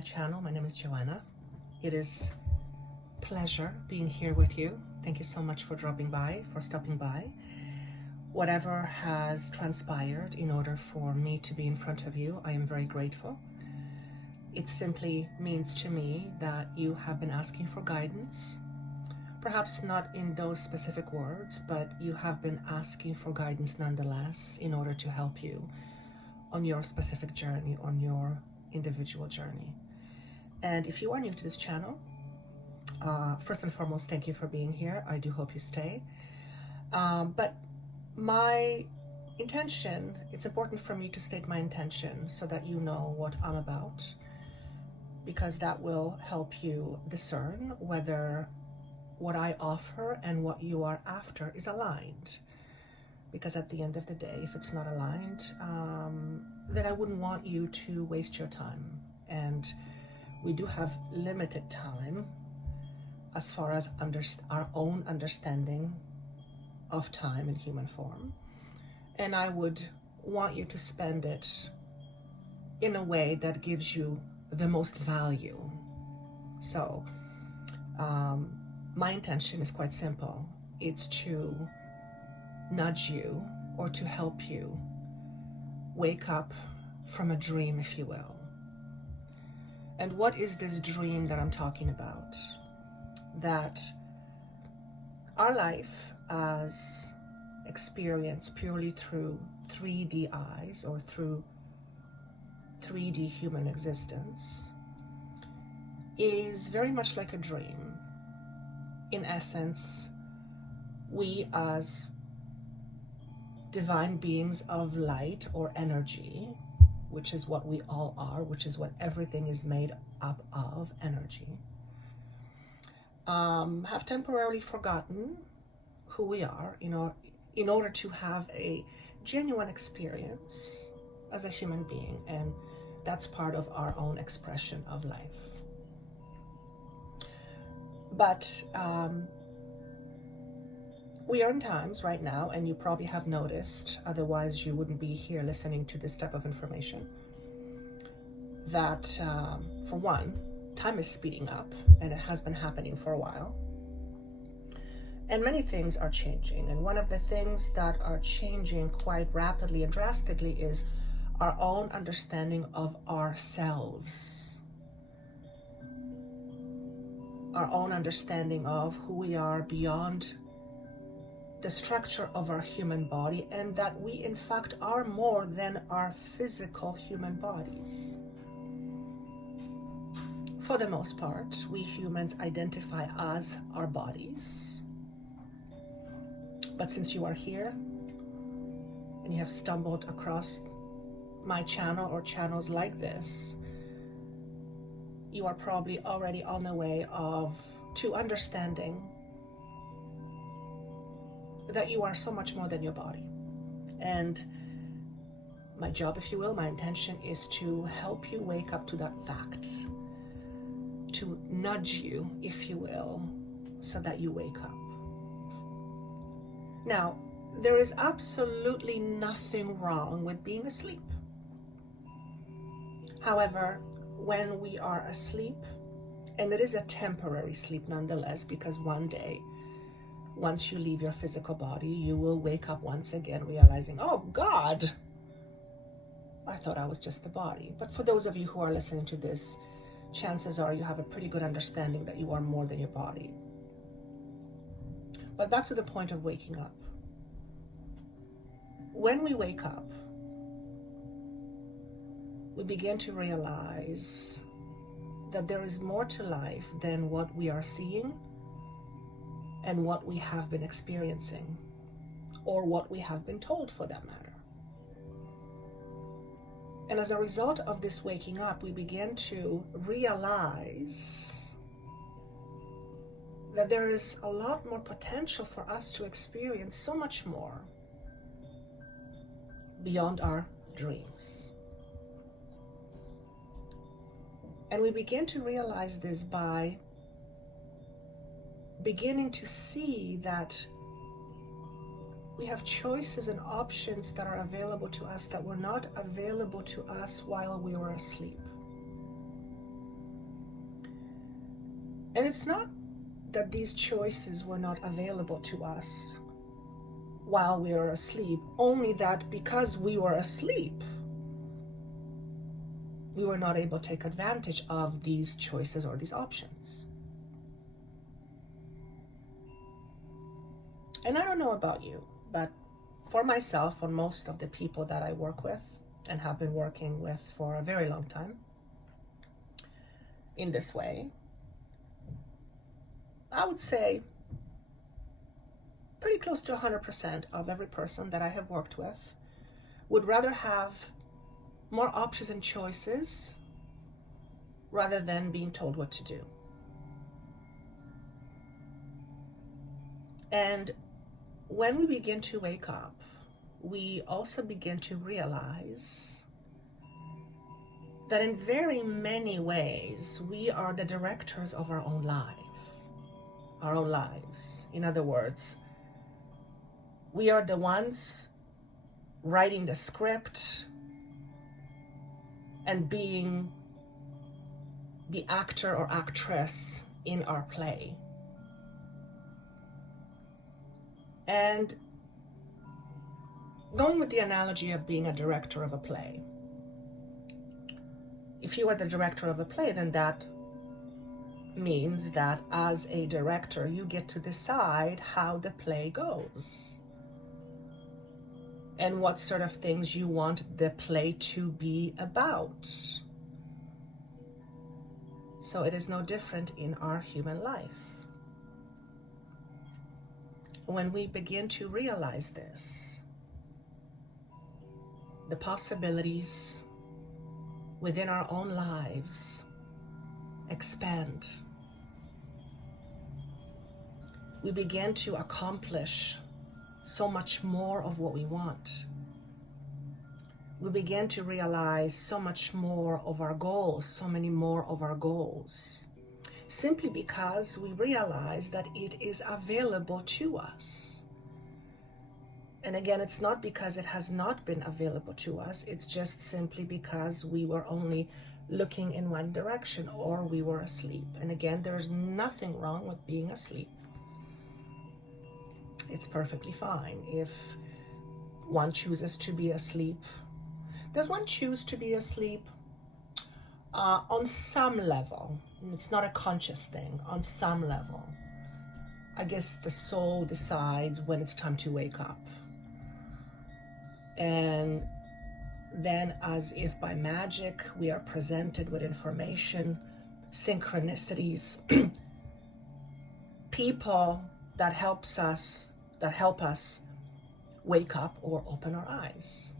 my channel. My name is Joanna. It is a pleasure being here with you. Thank you so much for stopping by. Whatever has transpired in order for me to be in front of you, I am very grateful. It simply means to me that you have been asking for guidance. Perhaps not in those specific words, but you have been asking for guidance nonetheless in order to help you on your specific journey, on your individual journey. And if you are new to this channel, first and foremost, thank you for being here. I do hope you stay. But my intention, it's important for me to state my intention so that you know what I'm about, because that will help you discern whether what I offer and what you are after is aligned. Because at the end of the day, if it's not aligned, then I wouldn't want you to waste your time. And we do have limited time as far as our own understanding of time in human form. And I would want you to spend it in a way that gives you the most value. So my intention is quite simple. It's to nudge you or to help you wake up from a dream, if you will. And what is this dream that I'm talking about? That our life as experienced purely through 3D eyes or through 3D human existence is very much like a dream. In essence, we as divine beings of light or energy, which is what we all are, which is what everything is made up of, energy, have temporarily forgotten who we are, in order to have a genuine experience as a human being. And that's part of our own expression of life. But we are in times right now, and you probably have noticed, otherwise you wouldn't be here listening to this type of information, that for one, time is speeding up, and it has been happening for a while. And many things are changing. And one of the things that are changing quite rapidly and drastically is our own understanding of ourselves. Our own understanding of who we are beyond the structure of our human body, and that we in fact are more than our physical human bodies. For the most part, we humans identify as our bodies. But since you are here and you have stumbled across my channel or channels like this, you are probably already on the way to understanding that you are so much more than your body. And my job, if you will, my intention is to help you wake up to that fact, to nudge you, if you will, so that you wake up. Now, there is absolutely nothing wrong with being asleep. However, when we are asleep, and it is a temporary sleep nonetheless, because one day, once you leave your physical body, you will wake up once again realizing, oh God, I thought I was just a body. But for those of you who are listening to this, chances are you have a pretty good understanding that you are more than your body. But back to the point of waking up. When we wake up, we begin to realize that there is more to life than what we are seeing and what we have been experiencing, or what we have been told, for that matter. And as a result of this waking up, we begin to realize that there is a lot more potential for us to experience so much more beyond our dreams. And we begin to realize this by beginning to see that we have choices and options that are available to us that were not available to us while we were asleep. And it's not that these choices were not available to us while we were asleep, only that because we were asleep, we were not able to take advantage of these choices or these options. And I don't know about you, but for myself and most of the people that I work with and have been working with for a very long time in this way, I would say pretty close to 100% of every person that I have worked with would rather have more options and choices rather than being told what to do. And when we begin to wake up, we also begin to realize that in very many ways, we are the directors of our own lives. In other words, we are the ones writing the script and being the actor or actress in our play. And going with the analogy of being a director of a play, if you are the director of a play, then that means that as a director, you get to decide how the play goes and what sort of things you want the play to be about. So it is no different in our human life. When we begin to realize this, the possibilities within our own lives expand. We begin to accomplish so much more of what we want. We begin to realize so much more of our goals, so many more of our goals, simply because we realize that it is available to us. And again, it's not because it has not been available to us, it's just simply because we were only looking in one direction or we were asleep. And again, there's nothing wrong with being asleep. It's perfectly fine if one chooses to be asleep. Does one choose to be asleep? On some level. It's not a conscious thing. On some level, I guess the soul decides when it's time to wake up. And then, as if by magic, we are presented with information, synchronicities, people that help us wake up or open our eyes.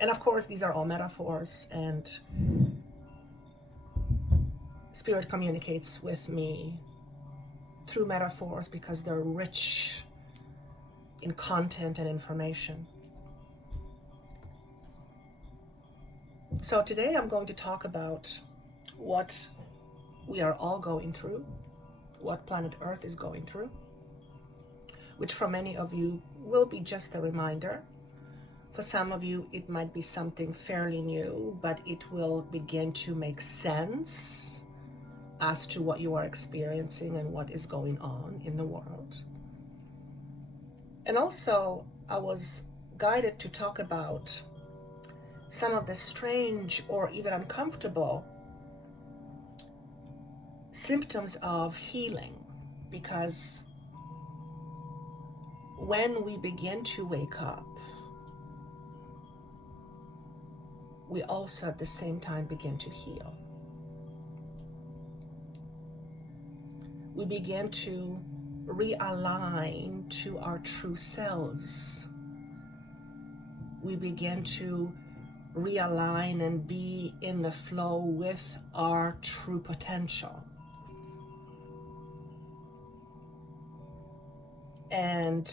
And of course, these are all metaphors, and Spirit communicates with me through metaphors because they're rich in content and information. So today I'm going to talk about what we are all going through, what planet Earth is going through, which for many of you will be just a reminder. For some of you, it might be something fairly new, but it will begin to make sense as to what you are experiencing and what is going on in the world. And also, I was guided to talk about some of the strange or even uncomfortable symptoms of healing, because when we begin to wake up, we also at the same time begin to heal. We begin to realign to our true selves. We begin to realign and be in the flow with our true potential. And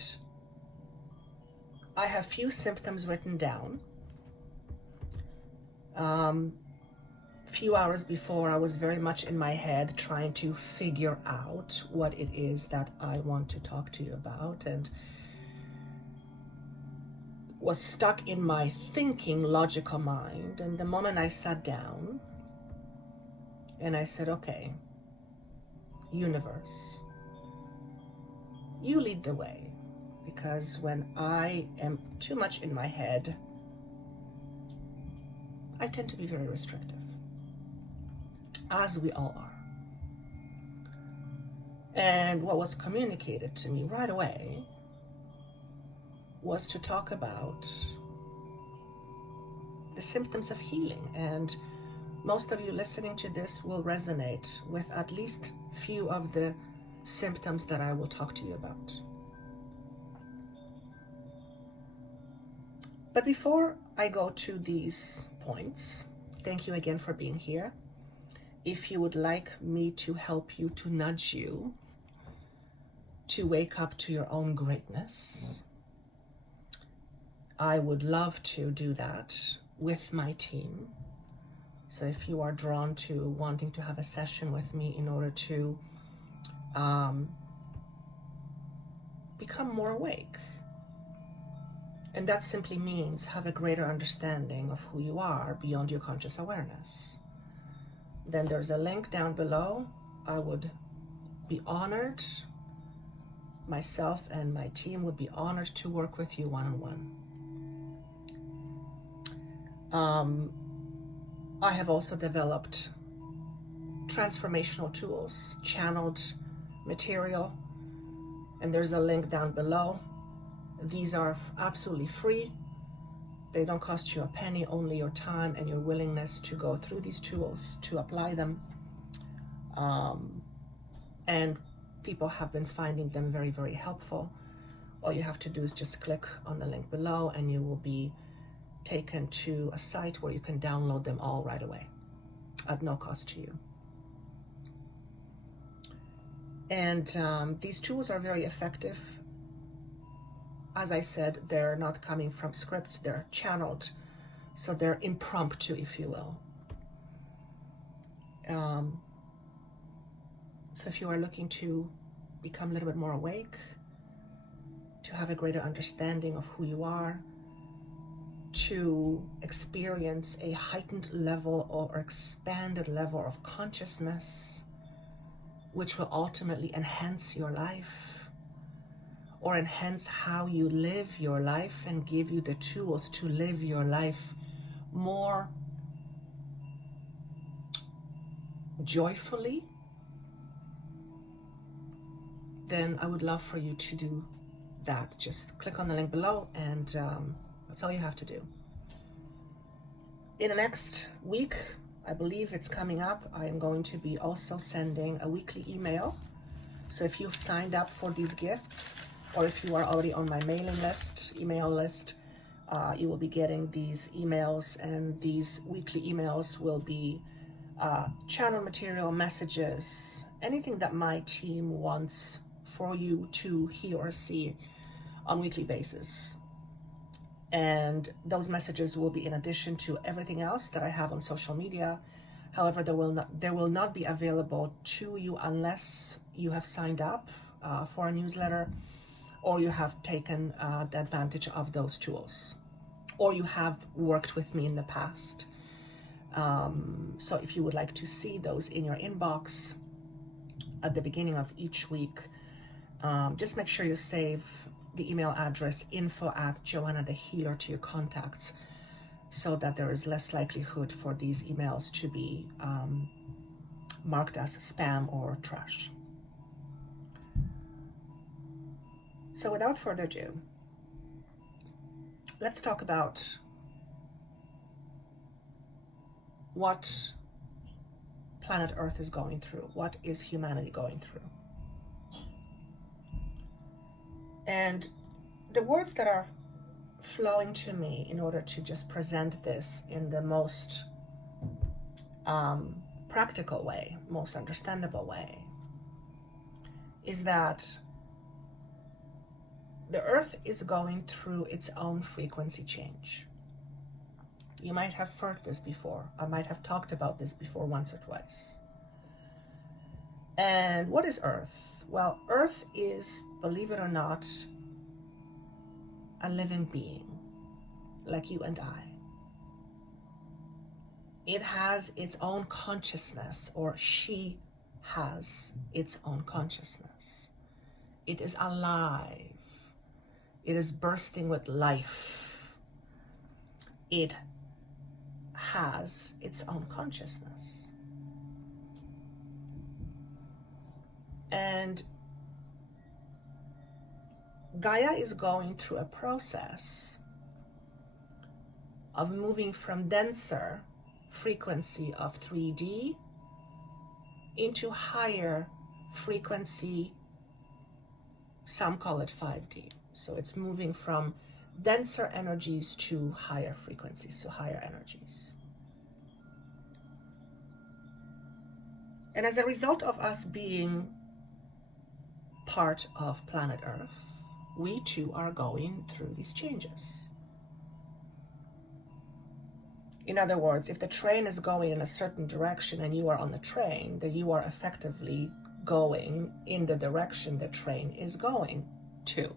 I have few symptoms written down. Few hours before, I was very much in my head trying to figure out what it is that I want to talk to you about, and was stuck in my thinking logical mind. And the moment I sat down And I said, okay, universe, you lead the way, because when I am too much in my head, I tend to be very restrictive, as we all are. And what was communicated to me right away was to talk about the symptoms of healing. And most of you listening to this will resonate with at least few of the symptoms that I will talk to you about. But before I go to these points, thank you again for being here. If you would like me to help you, to nudge you, to wake up to your own greatness, I would love to do that with my team. So if you are drawn to wanting to have a session with me in order to become more awake, and that simply means have a greater understanding of who you are beyond your conscious awareness, then there's a link down below. I would be honored, myself and my team would be honored to work with you one-on-one. I have also developed transformational tools, channeled material, and there's a link down below. These are absolutely free. They don't cost you a penny, only your time and your willingness to go through these tools, to apply them. And people have been finding them very, very helpful. All you have to do is just click on the link below and you will be taken to a site where you can download them all right away at no cost to you. And these tools are very effective. As I said, they're not coming from scripts, they're channeled, so they're impromptu, if you will. So if you are looking to become a little bit more awake, to have a greater understanding of who you are, to experience a heightened level or expanded level of consciousness, which will ultimately enhance your life or enhance how you live your life and give you the tools to live your life more joyfully, then I would love for you to do that. Just click on the link below and that's all you have to do. In the next week, I believe it's coming up, I am going to be also sending a weekly email. So if you've signed up for these gifts, or if you are already on my mailing list, email list, you will be getting these emails, and these weekly emails will be channel material, messages, anything that my team wants for you to hear or see on a weekly basis. And those messages will be in addition to everything else that I have on social media. However, they will not be available to you unless you have signed up for a newsletter, or you have taken the advantage of those tools, or you have worked with me in the past. So if you would like to see those in your inbox at the beginning of each week, just make sure you save the email address info@JoannaTheHealer to your contacts, so that there is less likelihood for these emails to be marked as spam or trash. So without further ado, let's talk about what planet Earth is going through. What is humanity going through? And the words that are flowing to me in order to just present this in the most practical way, most understandable way, is that the Earth is going through its own frequency change. You might have heard this before. I might have talked about this before once or twice. And what is Earth? Well, Earth is, believe it or not, a living being like you and I. It has its own consciousness, or she has its own consciousness. It is alive. It is bursting with life. It has its own consciousness. And Gaia is going through a process of moving from denser frequency of 3D into higher frequency, some call it 5D. So it's moving from denser energies to higher frequencies, to higher energies. And as a result of us being part of planet Earth, we too are going through these changes. In other words, if the train is going in a certain direction and you are on the train, then you are effectively going in the direction the train is going to.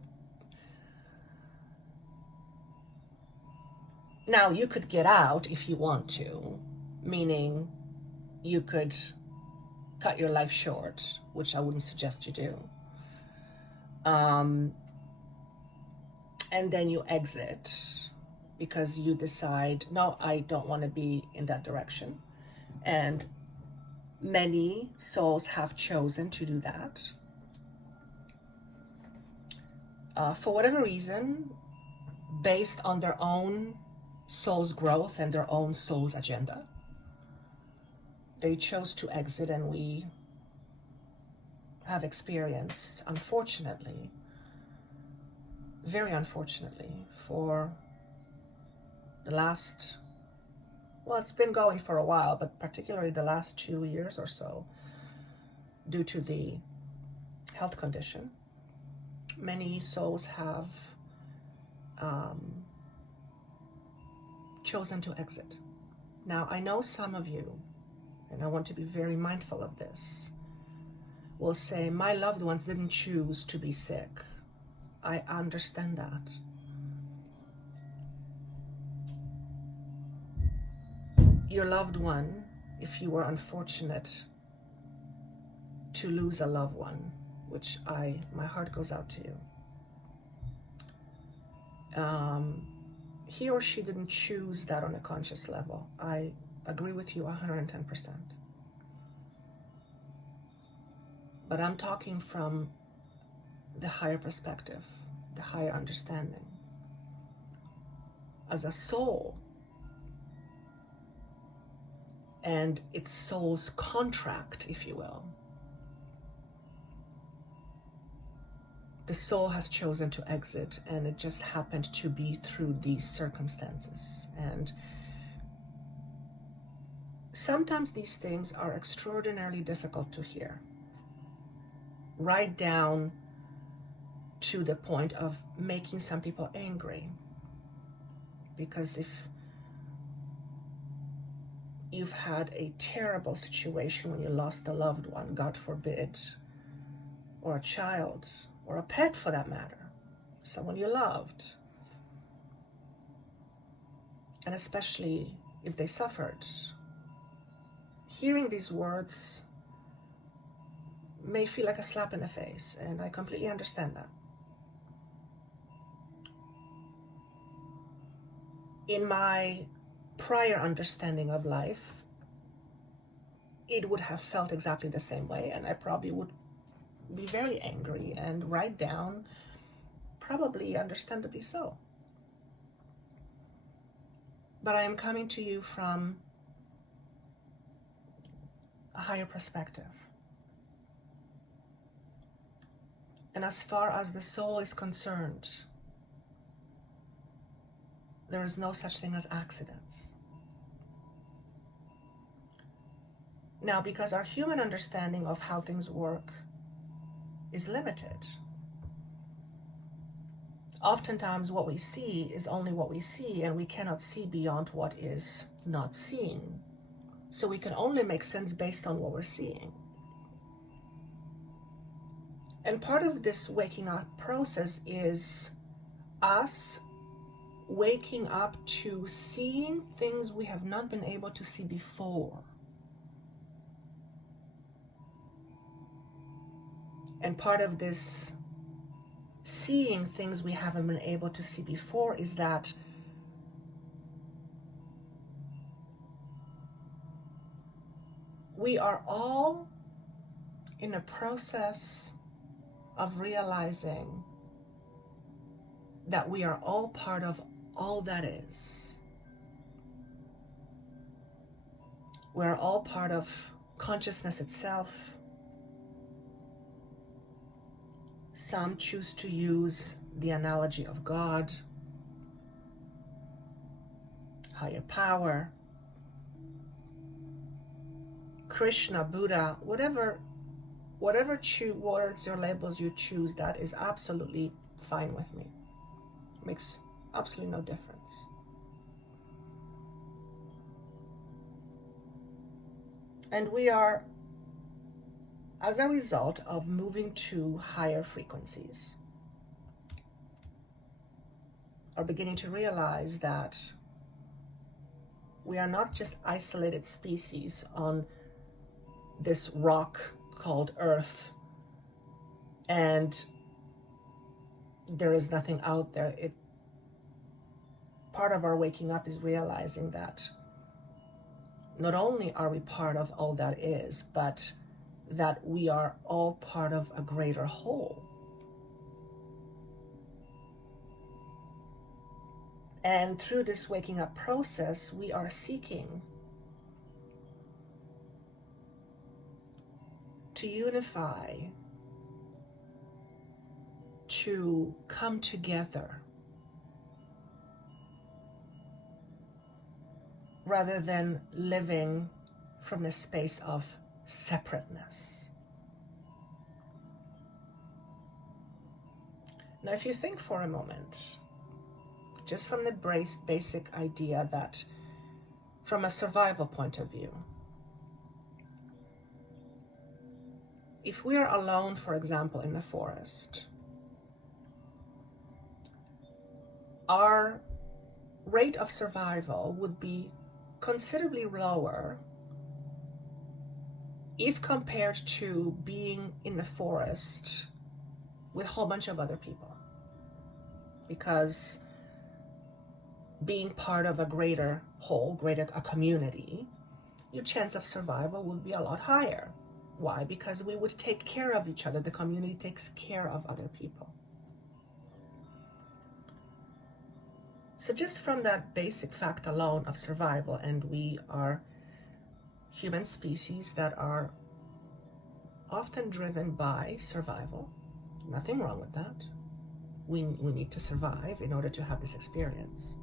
Now, you could get out if you want to, meaning you could cut your life short, which I wouldn't suggest you do. And then you exit because you decide, no, I don't want to be in that direction. And many souls have chosen to do that. For whatever reason, based on their own soul's growth and their own soul's agenda, they chose to exit, and we have experienced, unfortunately, very unfortunately, for the last, well, it's been going for a while, but particularly the last 2 years or so, due to the health condition, many souls have chosen to exit. Now, I know some of you, and I want to be very mindful of this, will say, my loved ones didn't choose to be sick. I understand that. Your loved one, if you were unfortunate to lose a loved one, which my heart goes out to you, he or she didn't choose that on a conscious level. I agree with you 110%. But I'm talking from the higher perspective, the higher understanding. As a soul, and its soul's contract, if you will, the soul has chosen to exit, and it just happened to be through these circumstances. And sometimes these things are extraordinarily difficult to hear, right down to the point of making some people angry. Because if you've had a terrible situation when you lost a loved one, God forbid, or a child, or a pet for that matter, someone you loved, and especially if they suffered, hearing these words may feel like a slap in the face, and I completely understand that. In my prior understanding of life, it would have felt exactly the same way, and I probably would be very angry and write down, probably understandably so. But I am coming to you from a higher perspective. And as far as the soul is concerned, there is no such thing as accidents. Now, because our human understanding of how things work is limited, oftentimes what we see is only what we see, and we cannot see beyond what is not seen. So we can only make sense based on what we're seeing. And part of this waking up process is us waking up to seeing things we have not been able to see before. And part of this seeing things we haven't been able to see before is that we are all in a process of realizing that we are all part of all that is. We're all part of consciousness itself. Some choose to use the analogy of God, higher power, Krishna, Buddha, whatever words or labels you choose, that is absolutely fine with me. Makes absolutely no difference. And we are, as a result of moving to higher frequencies, are beginning to realize that we are not just isolated species on this rock called Earth, and there is nothing out there. Part of our waking up is realizing that not only are we part of all that is, but that we are all part of a greater whole. And through this waking up process, we are seeking to unify, to come together, rather than living from a space of separateness. Now, if you think for a moment, just from the basic idea that from a survival point of view, if we are alone, for example, in the forest, our rate of survival would be considerably lower if compared to being in the forest with a whole bunch of other people. Because being part of a greater whole, a community, your chance of survival would be a lot higher. Why? Because we would take care of each other. The community takes care of other people. So just from that basic fact alone of survival, and we are human species that are often driven by survival. Nothing wrong with that. We need to survive in order to have this experience.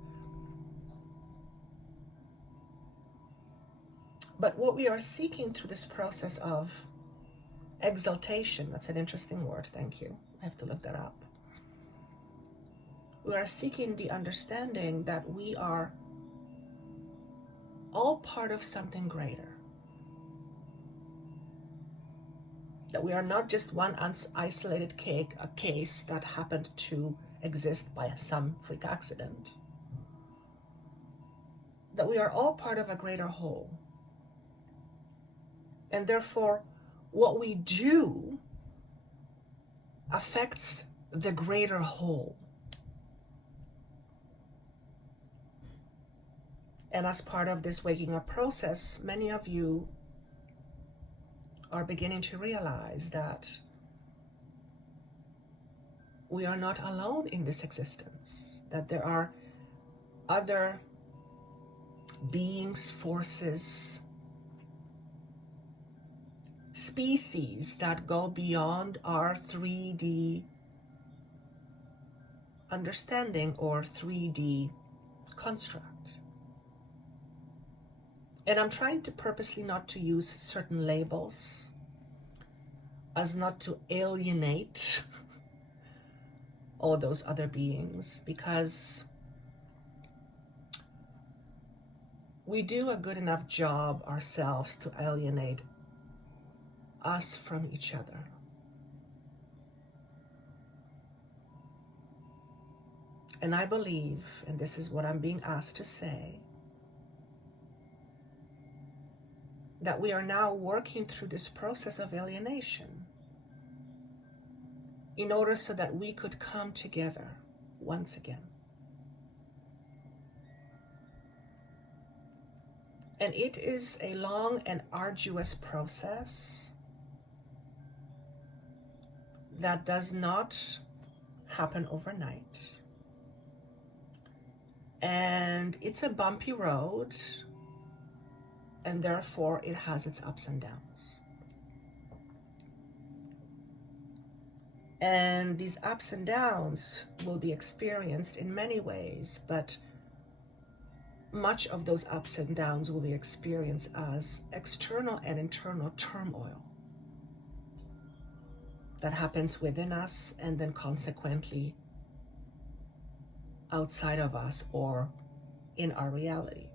But what we are seeking through this process of exaltation, that's an interesting word, thank you. I have to look that up. We are seeking the understanding that we are all part of something greater. That we are not just one isolated case that happened to exist by some freak accident. That we are all part of a greater whole. And therefore, what we do affects the greater whole. And as part of this waking up process, many of you are beginning to realize that we are not alone in this existence, that there are other beings, forces, species that go beyond our 3D understanding or 3D construct. And I'm trying to purposely not to use certain labels as not to alienate all those other beings, because we do a good enough job ourselves to alienate us from each other. And I believe, and this is what I'm being asked to say, that we are now working through this process of alienation in order so that we could come together once again. And it is a long and arduous process that does not happen overnight. And it's a bumpy road, and therefore it has its ups and downs. And these ups and downs will be experienced in many ways, but much of those ups and downs will be experienced as external and internal turmoil that happens within us and then consequently outside of us or in our reality.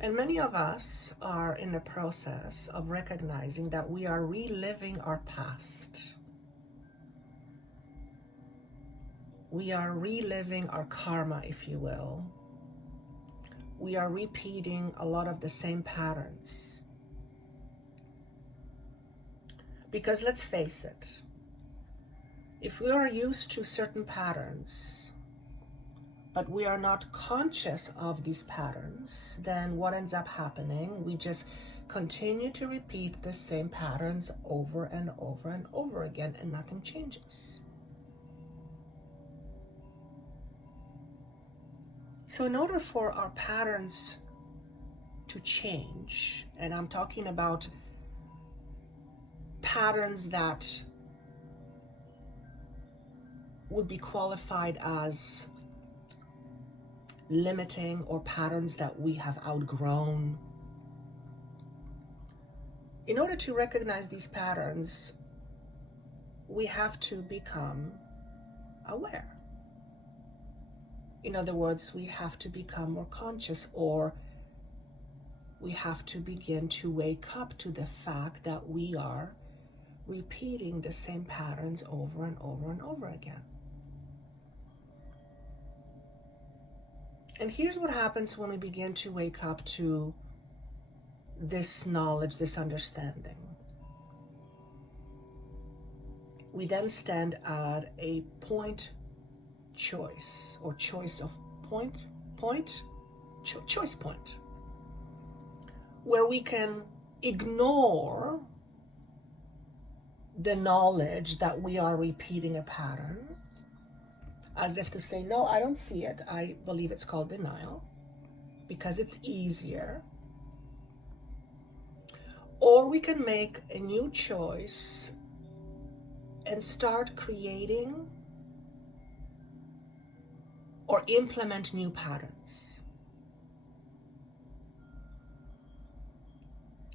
And many of us are in the process of recognizing that we are reliving our past. We are reliving our karma, if you will. We are repeating a lot of the same patterns. Because let's face it, if we are used to certain patterns, but we are not conscious of these patterns, then what ends up happening, we just continue to repeat the same patterns over and over and over again, and nothing changes. So in order for our patterns to change, and I'm talking about patterns that would be qualified as limiting or patterns that we have outgrown. In order to recognize these patterns, we have to become aware. In other words, we have to become more conscious, or we have to begin to wake up to the fact that we are repeating the same patterns over and over and over again. And here's what happens when we begin to wake up to this knowledge, this understanding. We then stand at a point choice, or choice of choice point, where we can ignore the knowledge that we are repeating a pattern, as if to say, no, I don't see it. I believe it's called denial, because it's easier. Or we can make a new choice and start creating or implement new patterns.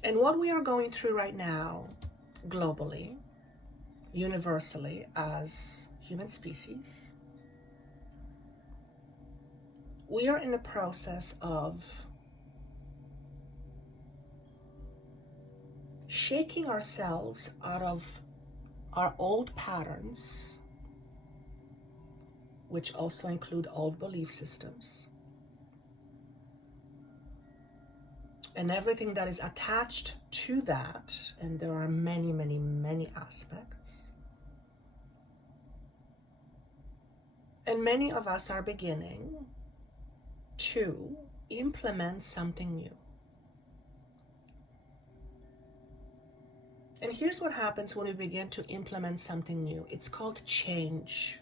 And what we are going through right now, globally, universally, as human species, we are in the process of shaking ourselves out of our old patterns, which also include old belief systems, and everything that is attached to that, and there are many, many, many aspects. And many of us are beginning to implement something new. And here's what happens when we begin to implement something new. It's called change.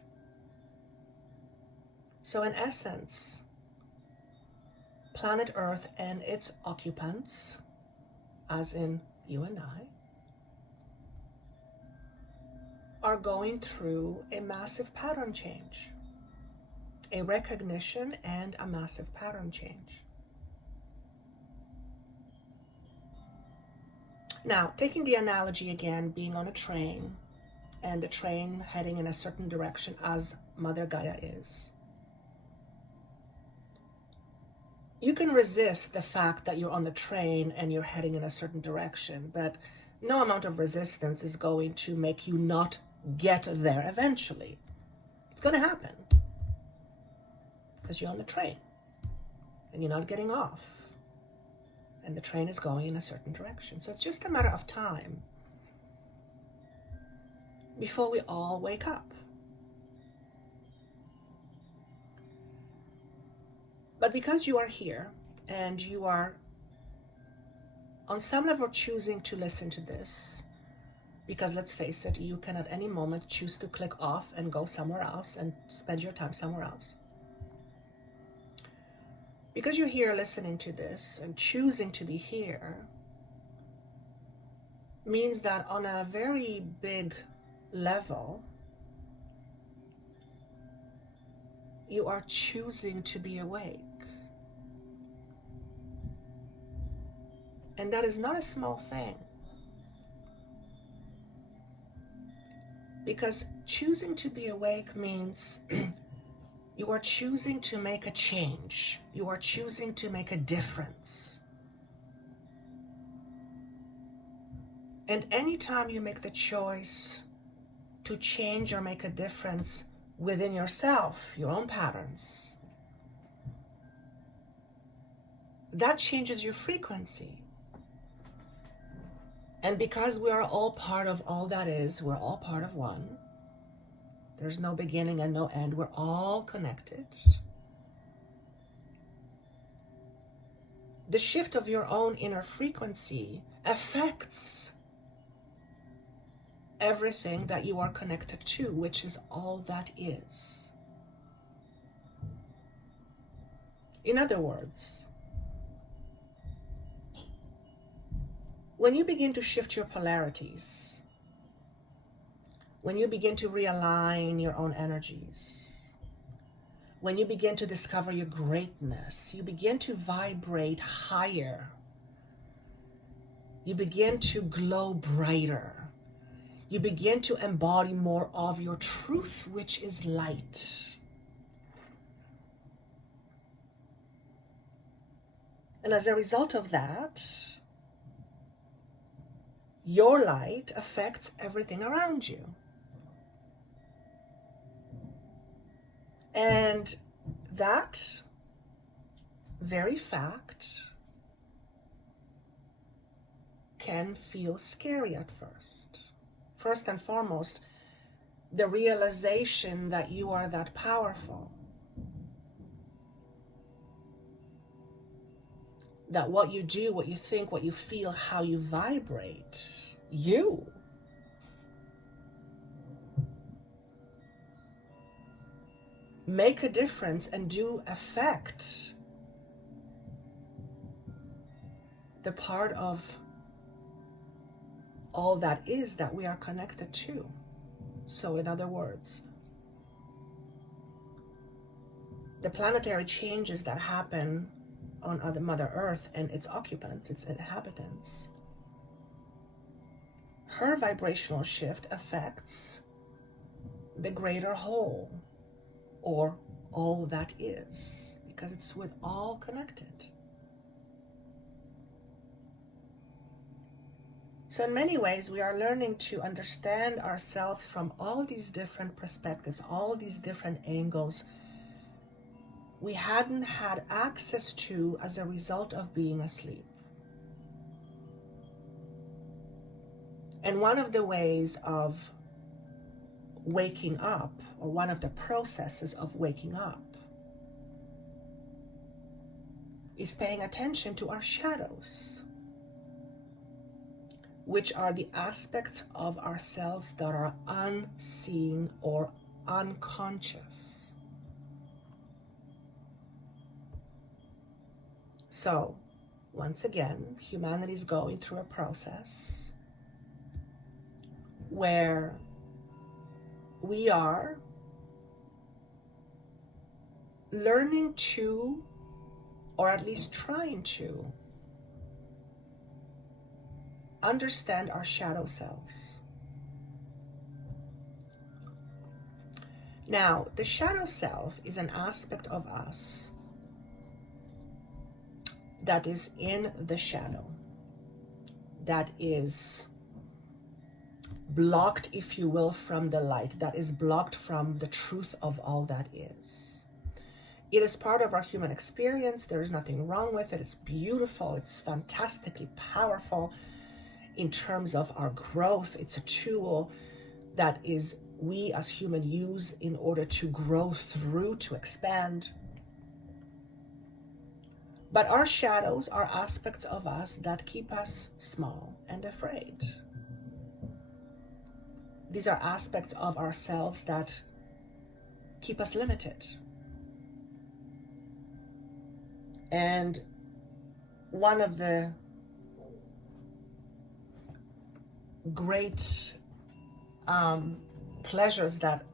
So in essence, planet Earth and its occupants, as in you and I, are going through a massive pattern change, a recognition and a massive pattern change. Now, taking the analogy again, being on a train, and the train heading in a certain direction as Mother Gaia is, you can resist the fact that you're on the train and you're heading in a certain direction, but no amount of resistance is going to make you not get there eventually. It's going to happen because you're on the train and you're not getting off, and the train is going in a certain direction. So it's just a matter of time before we all wake up. But because you are here and you are on some level choosing to listen to this, because let's face it, you can at any moment choose to click off and go somewhere else and spend your time somewhere else. Because you're here listening to this and choosing to be here means that on a very big level, you are choosing to be awake. And that is not a small thing. Because choosing to be awake means you are choosing to make a change. You are choosing to make a difference. And anytime you make the choice to change or make a difference within yourself, your own patterns, that changes your frequency. And because we are all part of all that is, we're all part of one. There's no beginning and no end. We're all connected. The shift of your own inner frequency affects everything that you are connected to, which is all that is. In other words, when you begin to shift your polarities, when you begin to realign your own energies, when you begin to discover your greatness, you begin to vibrate higher. You begin to glow brighter. You begin to embody more of your truth, which is light. And as a result of that, your light affects everything around you. And that very fact can feel scary at first. First and foremost, the realization that you are that powerful. That what you do, what you think, what you feel, how you vibrate, you make a difference and do affect the part of all that is that we are connected to. So in other words, the planetary changes that happen on Mother Earth and its occupants, its inhabitants, her vibrational shift affects the greater whole, or all that is, because it's with all connected. So in many ways, we are learning to understand ourselves from all these different perspectives, all these different angles we hadn't had access to as a result of being asleep. And one of the ways of waking up, or one of the processes of waking up, is paying attention to our shadows, which are the aspects of ourselves that are unseen or unconscious. So, once again, humanity is going through a process where we are learning to, or at least trying to, understand our shadow selves. Now, the shadow self is an aspect of us that is in the shadow, that is blocked, if you will, from the light, that is blocked from the truth of all that is. It is part of our human experience. There is nothing wrong with it. It's beautiful. It's fantastically powerful in terms of our growth. It's a tool that is we as human use in order to grow through, to expand. But our shadows are aspects of us that keep us small and afraid. These are aspects of ourselves that keep us limited. And one of the great pleasures that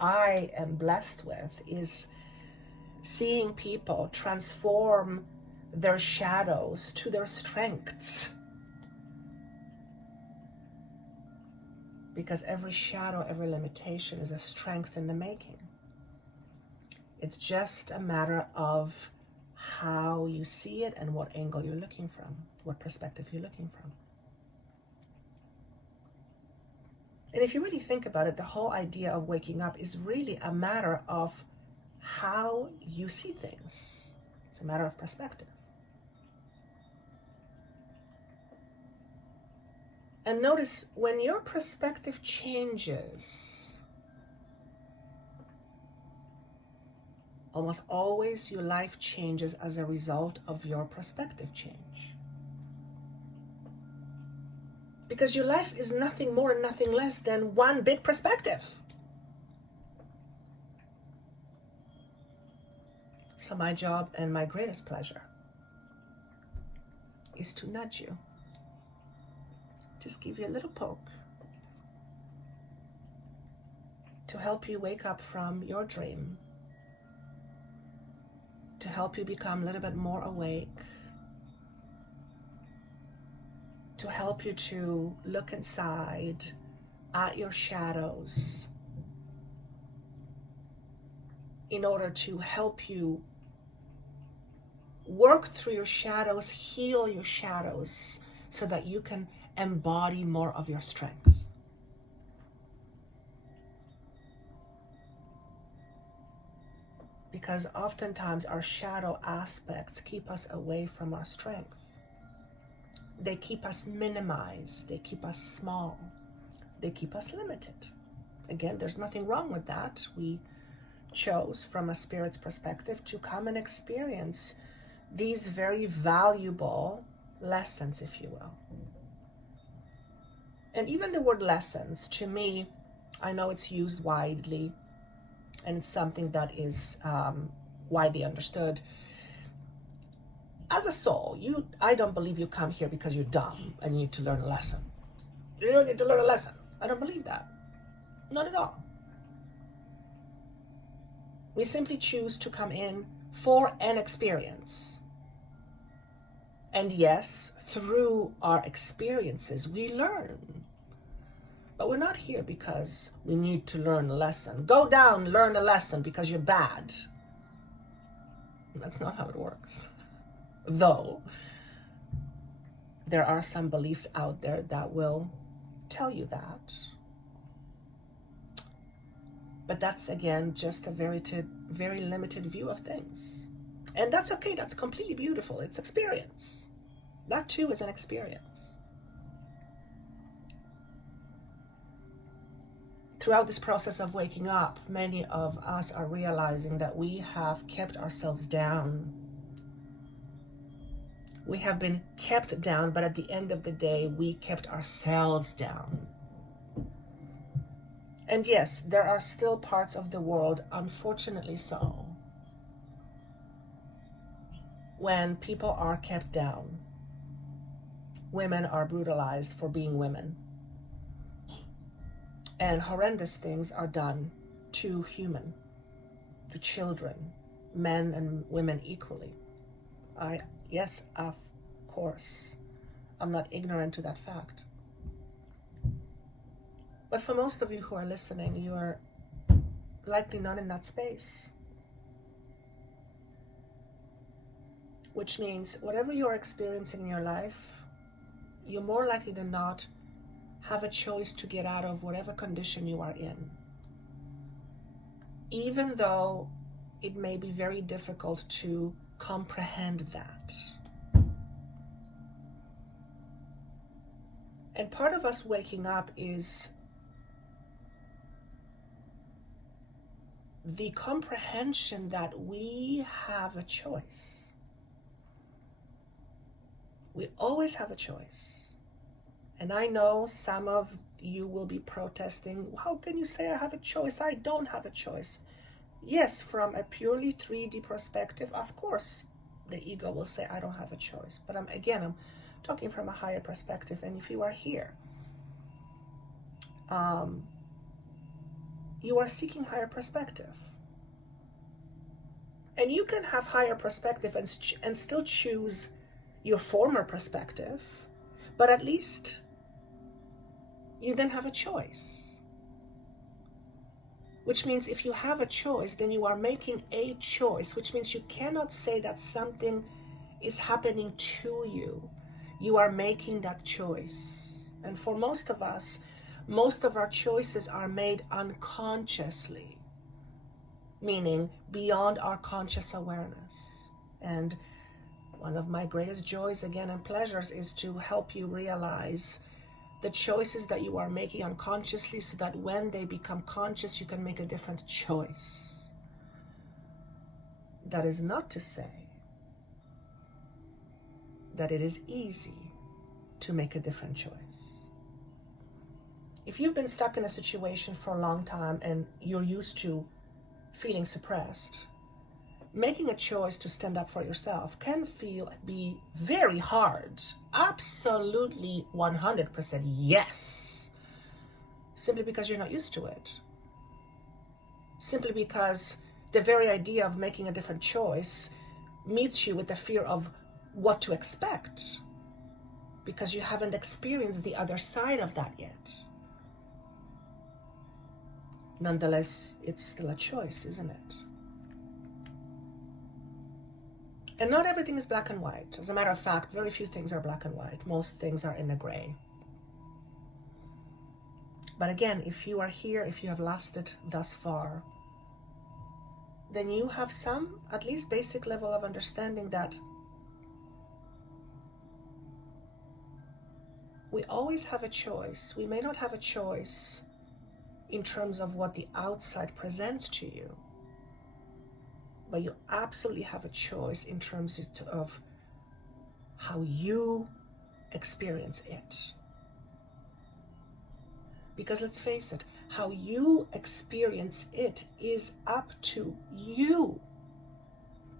I am blessed with is seeing people transform their shadows to their strengths. Because every shadow, every limitation is a strength in the making. It's just a matter of how you see it and what angle you're looking from, what perspective you're looking from. And if you really think about it, the whole idea of waking up is really a matter of how you see things. It's a matter of perspective. And notice when your perspective changes, almost always your life changes as a result of your perspective change. Because your life is nothing more and nothing less than one big perspective. So my job and my greatest pleasure is to nudge you. Just give you a little poke to help you wake up from your dream, to help you become a little bit more awake, to help you to look inside at your shadows in order to help you work through your shadows, heal your shadows, so that you can embody more of your strength. Because oftentimes our shadow aspects keep us away from our strength. They keep us minimized, they keep us small, they keep us limited. Again, there's nothing wrong with that. We chose from a spirit's perspective to come and experience these very valuable lessons, if you will. And even the word lessons, to me, I know it's used widely and it's something that is widely understood. As a soul, I don't believe you come here because you're dumb and you need to learn a lesson. You don't need to learn a lesson. I don't believe that. Not at all. We simply choose to come in for an experience. And yes, through our experiences, we learn. But we're not here because we need to learn a lesson. Go down, learn a lesson because you're bad. That's not how it works. Though, there are some beliefs out there that will tell you that. But that's, again, just a very limited view of things. And that's okay. That's completely beautiful. It's experience. That too is an experience. Throughout this process of waking up, many of us are realizing that we have kept ourselves down. We have been kept down, but at the end of the day, we kept ourselves down. And yes, there are still parts of the world, unfortunately so, when people are kept down. Women are brutalized for being women. And horrendous things are done to children, men and women equally. Yes, of course, I'm not ignorant to that fact. But for most of you who are listening, you are likely not in that space. Which means whatever you're experiencing in your life, you're more likely than not have a choice to get out of whatever condition you are in. Even though it may be very difficult to comprehend that. And part of us waking up is the comprehension that we have a choice. We always have a choice. And I know some of you will be protesting, how can you say I have a choice? I don't have a choice. Yes, from a purely 3D perspective, of course, the ego will say I don't have a choice. But I'm talking from a higher perspective. And if you are here, you are seeking higher perspective. And you can have higher perspective and still choose your former perspective, but at least you then have a choice. Which means if you have a choice, then you are making a choice, which means you cannot say that something is happening to you. You are making that choice. And for most of us, most of our choices are made unconsciously, meaning beyond our conscious awareness. And one of my greatest joys, again, and pleasures is to help you realize the choices that you are making unconsciously so that when they become conscious, you can make a different choice. That is not to say that it is easy to make a different choice. If you've been stuck in a situation for a long time and you're used to feeling suppressed, making a choice to stand up for yourself can be very hard. Absolutely 100% yes. Simply because you're not used to it. Simply because the very idea of making a different choice meets you with the fear of what to expect, because you haven't experienced the other side of that yet. Nonetheless, it's still a choice, isn't it? And not everything is black and white. As a matter of fact, very few things are black and white. Most things are in the gray. But again, if you are here, if you have lasted thus far, then you have some, at least basic level of understanding that we always have a choice. We may not have a choice in terms of what the outside presents to you, but you absolutely have a choice in terms of how you experience it. Because let's face it, how you experience it is up to you,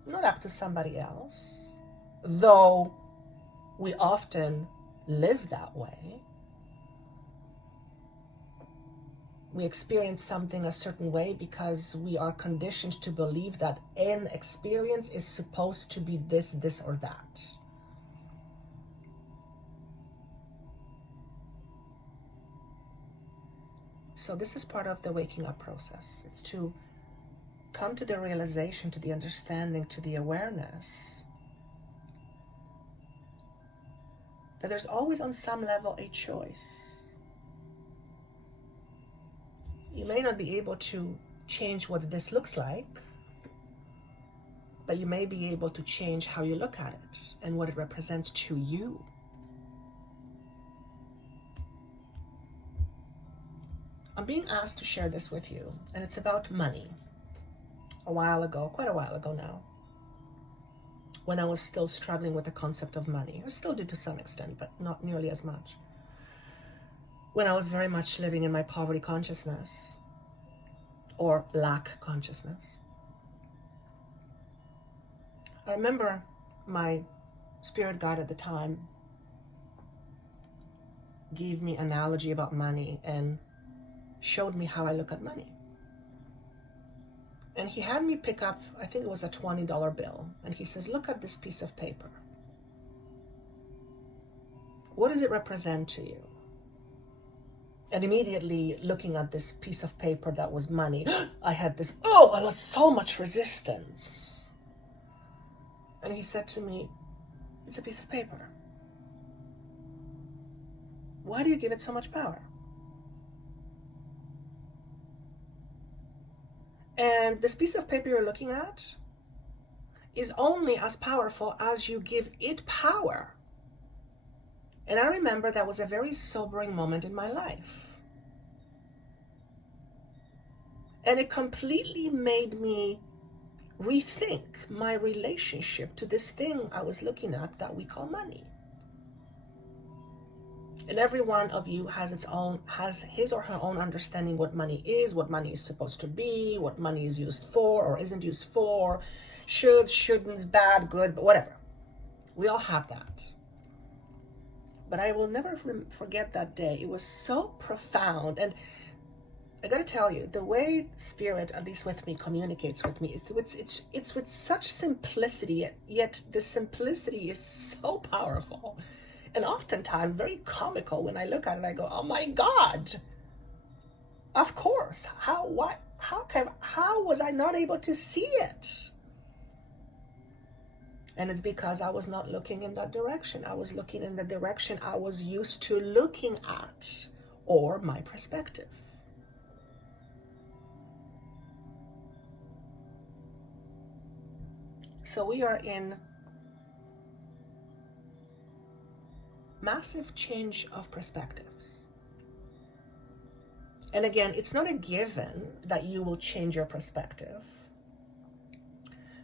not up to somebody else, though we often live that way. We experience something a certain way because we are conditioned to believe that an experience is supposed to be this, or that. So this is part of the waking up process. It's to come to the realization, to the understanding, to the awareness that there's always on some level a choice. You may not be able to change what this looks like, but you may be able to change how you look at it and what it represents to you. I'm being asked to share this with you, and it's about money. Quite a while ago now, when I was still struggling with the concept of money. I still do to some extent, but not nearly as much. When I was very much living in my poverty consciousness, or lack consciousness. I remember my spirit guide at the time gave me an analogy about money and showed me how I look at money. And he had me pick up, I think it was a $20 bill, and he says, look at this piece of paper. What does it represent to you? And immediately looking at this piece of paper that was money, I lost so much resistance. And he said to me, it's a piece of paper. Why do you give it so much power? And this piece of paper you're looking at is only as powerful as you give it power. And I remember that was a very sobering moment in my life. And it completely made me rethink my relationship to this thing I was looking at that we call money. And every one of you has his or her own understanding what money is, what money is supposed to be, what money is used for or isn't used for, should, shouldn't, bad, good, but whatever. We all have that. But I will never forget that day. It was so profound. And I gotta tell you, the way Spirit, at least with me, communicates with me, it's with such simplicity, yet the simplicity is so powerful. And oftentimes very comical. When I look at it, I go, oh my God, of course. How was I not able to see it? And it's because I was not looking in that direction. I was looking in the direction I was used to looking at, or my perspective. So we are in massive change of perspectives. And again, it's not a given that you will change your perspective,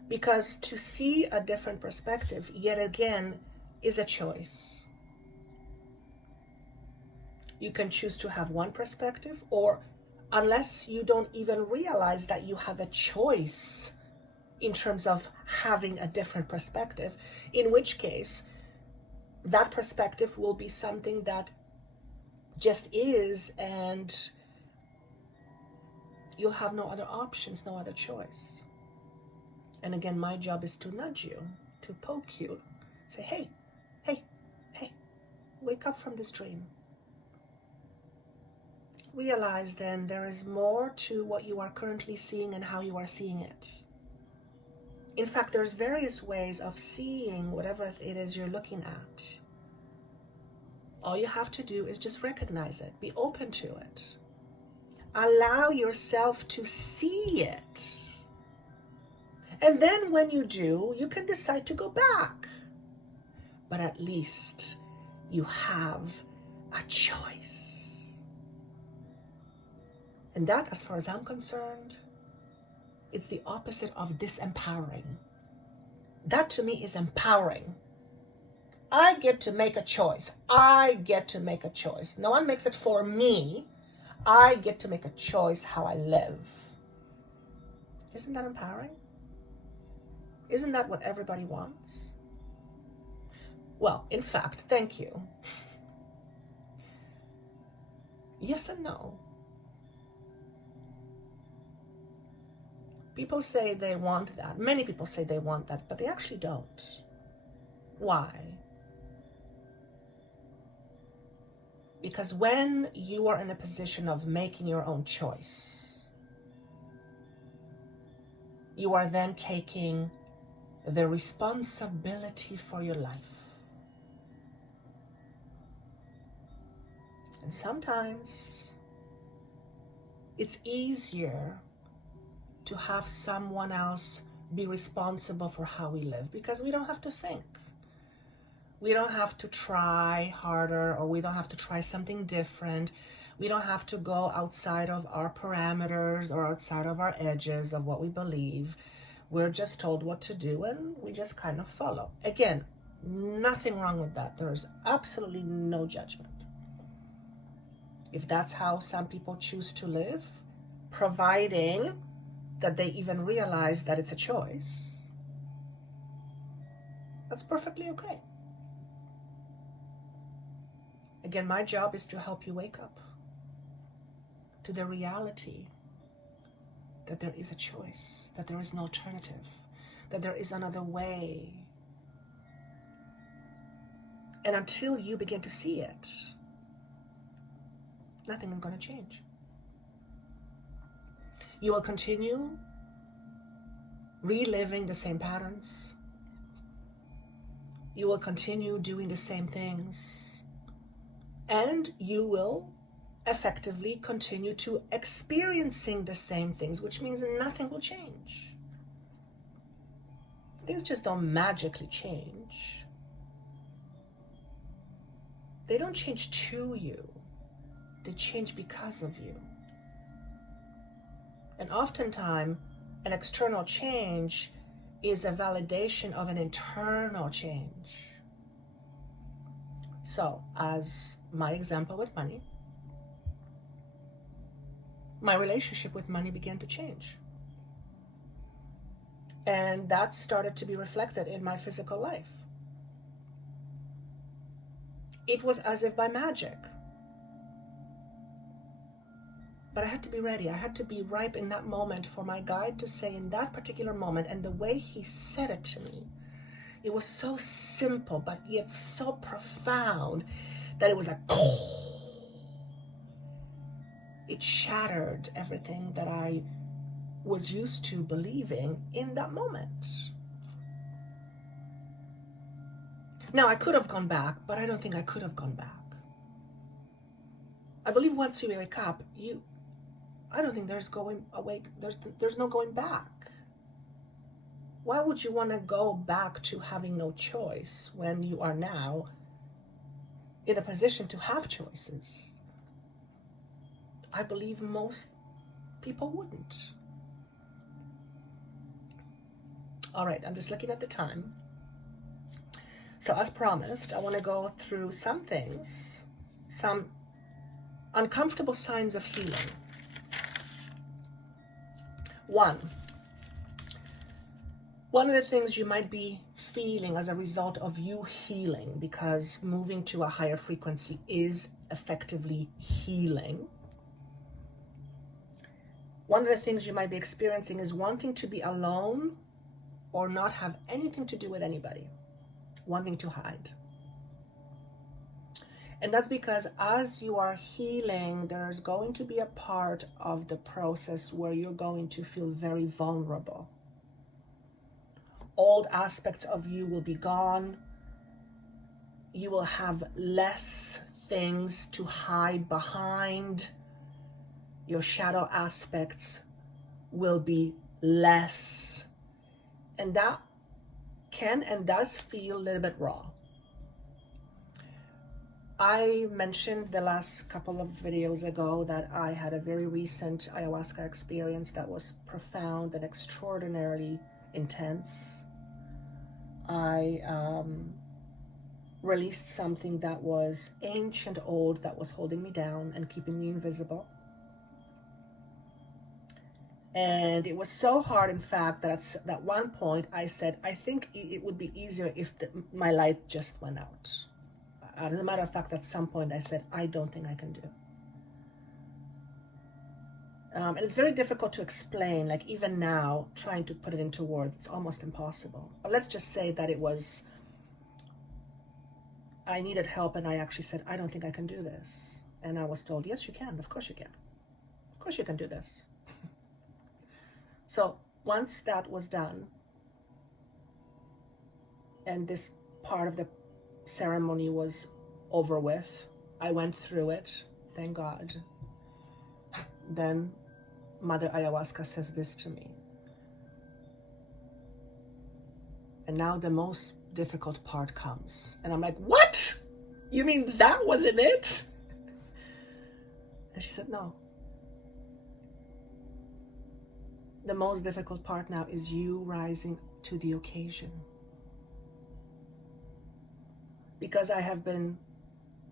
because to see a different perspective, yet again, is a choice. You can choose to have one perspective, or unless you don't even realize that you have a choice in terms of having a different perspective, in which case that perspective will be something that just is, and you'll have no other options, no other choice. And again, my job is to nudge you, to poke you, say, hey, wake up from this dream. Realize then there is more to what you are currently seeing and how you are seeing it. In fact, there's various ways of seeing whatever it is you're looking at. All you have to do is just recognize it, be open to it. Allow yourself to see it. And then when you do, you can decide to go back. But at least you have a choice. And that, as far as I'm concerned, it's the opposite of disempowering. That to me is empowering. I get to make a choice. I get to make a choice. No one makes it for me. I get to make a choice how I live. Isn't that empowering? Isn't that what everybody wants? Well, in fact, thank you. Yes and no. People say they want that. Many people say they want that, but they actually don't. Why? Because when you are in a position of making your own choice, you are then taking the responsibility for your life. And sometimes it's easier to have someone else be responsible for how we live, because we don't have to think. We don't have to try harder, or we don't have to try something different. We don't have to go outside of our parameters or outside of our edges of what we believe. We're just told what to do, and we just kind of follow. Again, nothing wrong with that. There's absolutely no judgment. If that's how some people choose to live, providing that they even realize that it's a choice, that's perfectly okay. Again, my job is to help you wake up to the reality that there is a choice, that there is an alternative, that there is another way. And until you begin to see it, nothing is going to change. You will continue reliving the same patterns. You will continue doing the same things. And you will effectively continue to experiencing the same things, which means nothing will change. Things just don't magically change. They don't change to you. They change because of you. And oftentimes, an external change is a validation of an internal change. So, as my example with money, my relationship with money began to change. And that started to be reflected in my physical life. It was as if by magic. But I had to be ready. I had to be ripe in that moment for my guide to say in that particular moment, and the way he said it to me, it was so simple, but yet so profound that it was like, it shattered everything that I was used to believing in that moment. Now, I could have gone back, but I don't think I could have gone back. I believe once you wake up, I don't think there's no going back. Why would you want to go back to having no choice when you are now in a position to have choices? I believe most people wouldn't. All right, I'm just looking at the time. So as promised, I want to go through some things, some uncomfortable signs of healing. One of the things you might be feeling as a result of you healing, because moving to a higher frequency is effectively healing. One of the things you might be experiencing is wanting to be alone or not have anything to do with anybody, wanting to hide. And that's because as you are healing, there's going to be a part of the process where you're going to feel very vulnerable. Old aspects of you will be gone. You will have less things to hide behind. Your shadow aspects will be less. And that can and does feel a little bit raw. I mentioned the last couple of videos ago that I had a very recent ayahuasca experience that was profound and extraordinarily intense. I released something that was ancient old that was holding me down and keeping me invisible. And it was so hard, in fact, that at one point I said, I think it would be easier if my light just went out. As a matter of fact, at some point I said, I don't think I can do. And it's very difficult to explain, like even now, trying to put it into words, it's almost impossible. But let's just say that I needed help, and I actually said, I don't think I can do this. And I was told, yes, you can. Of course you can. Of course you can do this. So once that was done, and this part of the ceremony was over with, I went through it, thank God. Then Mother Ayahuasca says this to me. And now the most difficult part comes. And I'm like, what? You mean that wasn't it? And she said, no. The most difficult part now is you rising to the occasion. Because I have been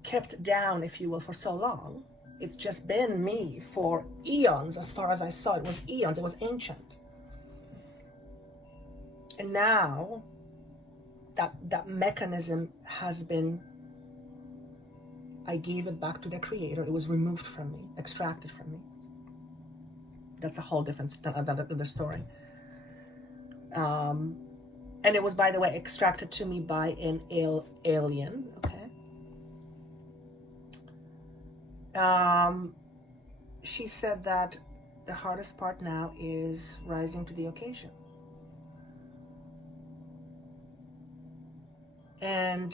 kept down, if you will, for so long. It's just been me for eons, as far as I saw. It was eons, it was ancient. And now, that mechanism has been, I gave it back to the Creator. It was removed from me, extracted from me. That's a whole different story. And it was, by the way, extracted to me by an alien, okay? She said that the hardest part now is rising to the occasion. And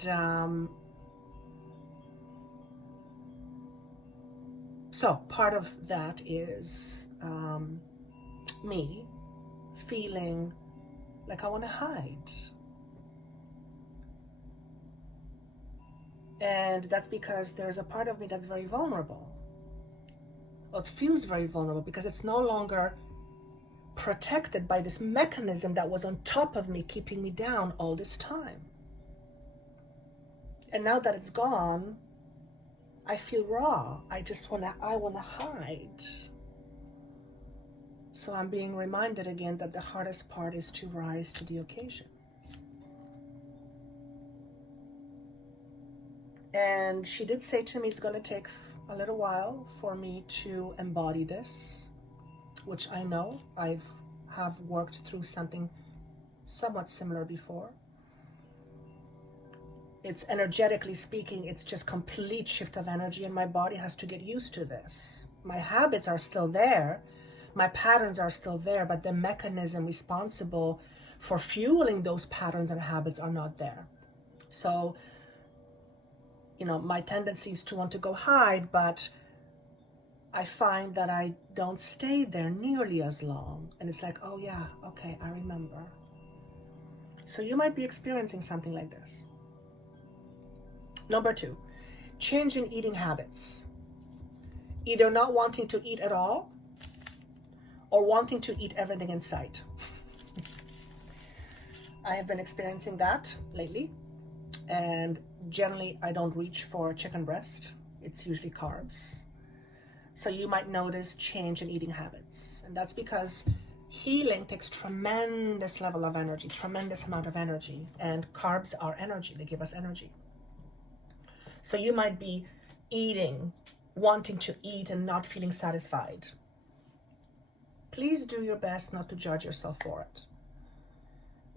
So part of that is me feeling like I want to hide. And that's because there's a part of me that's very vulnerable. Well, it feels very vulnerable because it's no longer protected by this mechanism that was on top of me, keeping me down all this time. And now that it's gone, I feel raw. I want to hide. So I'm being reminded again that the hardest part is to rise to the occasion. And she did say to me, it's going to take a little while for me to embody this, which I know I have worked through something somewhat similar before. It's energetically speaking, it's just complete shift of energy, and my body has to get used to this. My habits are still there, my patterns are still there, but the mechanism responsible for fueling those patterns and habits are not there. So, my tendency is to want to go hide, but I find that I don't stay there nearly as long. And it's like, oh yeah, okay, I remember. So you might be experiencing something like this. Number 2, change in eating habits. Either not wanting to eat at all or wanting to eat everything in sight. I have been experiencing that lately, and generally I don't reach for chicken breast. It's usually carbs. So you might notice change in eating habits, and that's because healing takes tremendous level of energy, tremendous amount of energy, and carbs are energy. They give us energy. So you might be eating, wanting to eat and not feeling satisfied. Please do your best not to judge yourself for it.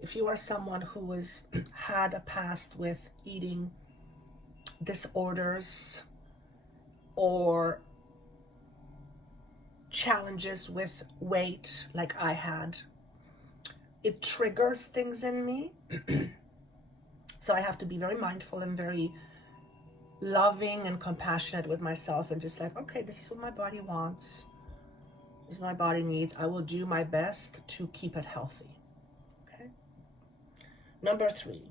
If you are someone who has had a past with eating disorders or challenges with weight like I had, it triggers things in me. So I have to be very mindful and very loving and compassionate with myself, and just like, okay, this is what my body wants. This is what my body needs. I will do my best to keep it healthy. Okay. Number 3,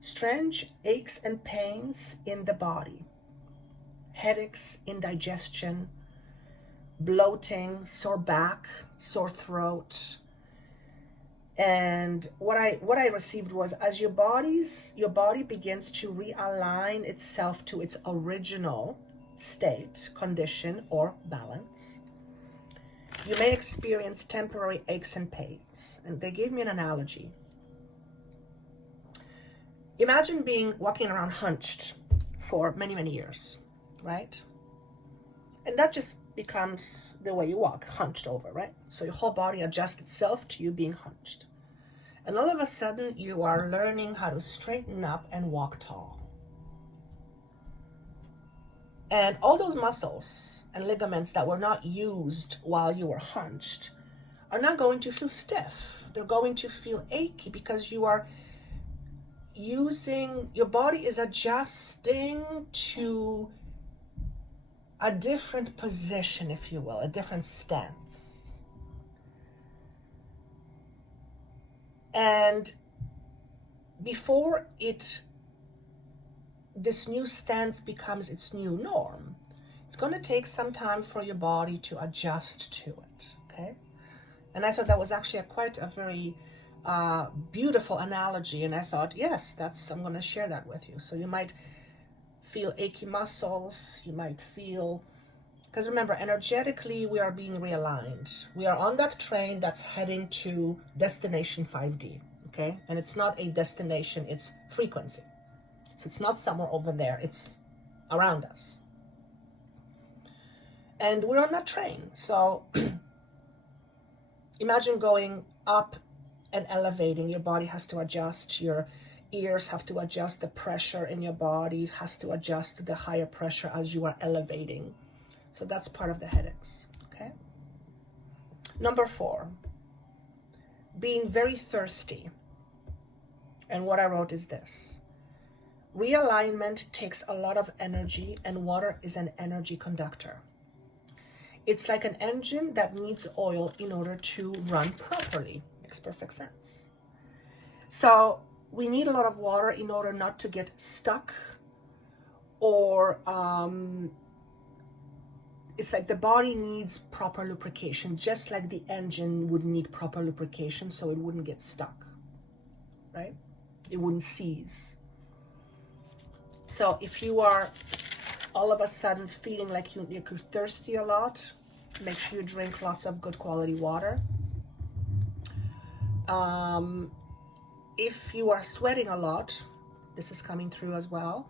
strange aches and pains in the body. Headaches, indigestion, bloating, sore back, sore throat. And what I received was, as your body begins to realign itself to its original state, condition, or balance, you may experience temporary aches and pains. And they gave me an analogy. Imagine walking around hunched for many, many years, right? And that just becomes the way you walk, hunched over, right? So your whole body adjusts itself to you being hunched. And all of a sudden, you are learning how to straighten up and walk tall. And all those muscles and ligaments that were not used while you were hunched are not going to feel stiff. They're going to feel achy because you are your body is adjusting to a different position, if you will, a different stance. And before this new stance becomes its new norm, it's going to take some time for your body to adjust to it, okay? And I thought that was actually quite a very beautiful analogy, and I thought, yes, I'm going to share that with you. So you might feel achy muscles, you might feel, because remember, energetically we are being realigned. We are on that train that's heading to destination 5D, okay? And it's not a destination, it's frequency. So it's not somewhere over there, it's around us. And we're on that train. So imagine going up and elevating. Your body has to adjust, your ears have to adjust, the pressure in your body has to adjust to the higher pressure as you are elevating. So that's part of the headaches, okay? Number 4, being very thirsty. And what I wrote is this: realignment takes a lot of energy, and water is an energy conductor. It's like an engine that needs oil in order to run properly. Makes perfect sense. So we need a lot of water in order not to get stuck, or it's like the body needs proper lubrication, just like the engine would need proper lubrication so it wouldn't get stuck, right? It wouldn't seize. So if you are all of a sudden feeling like you're thirsty a lot, make sure you drink lots of good quality water. If you are sweating a lot, this is coming through as well.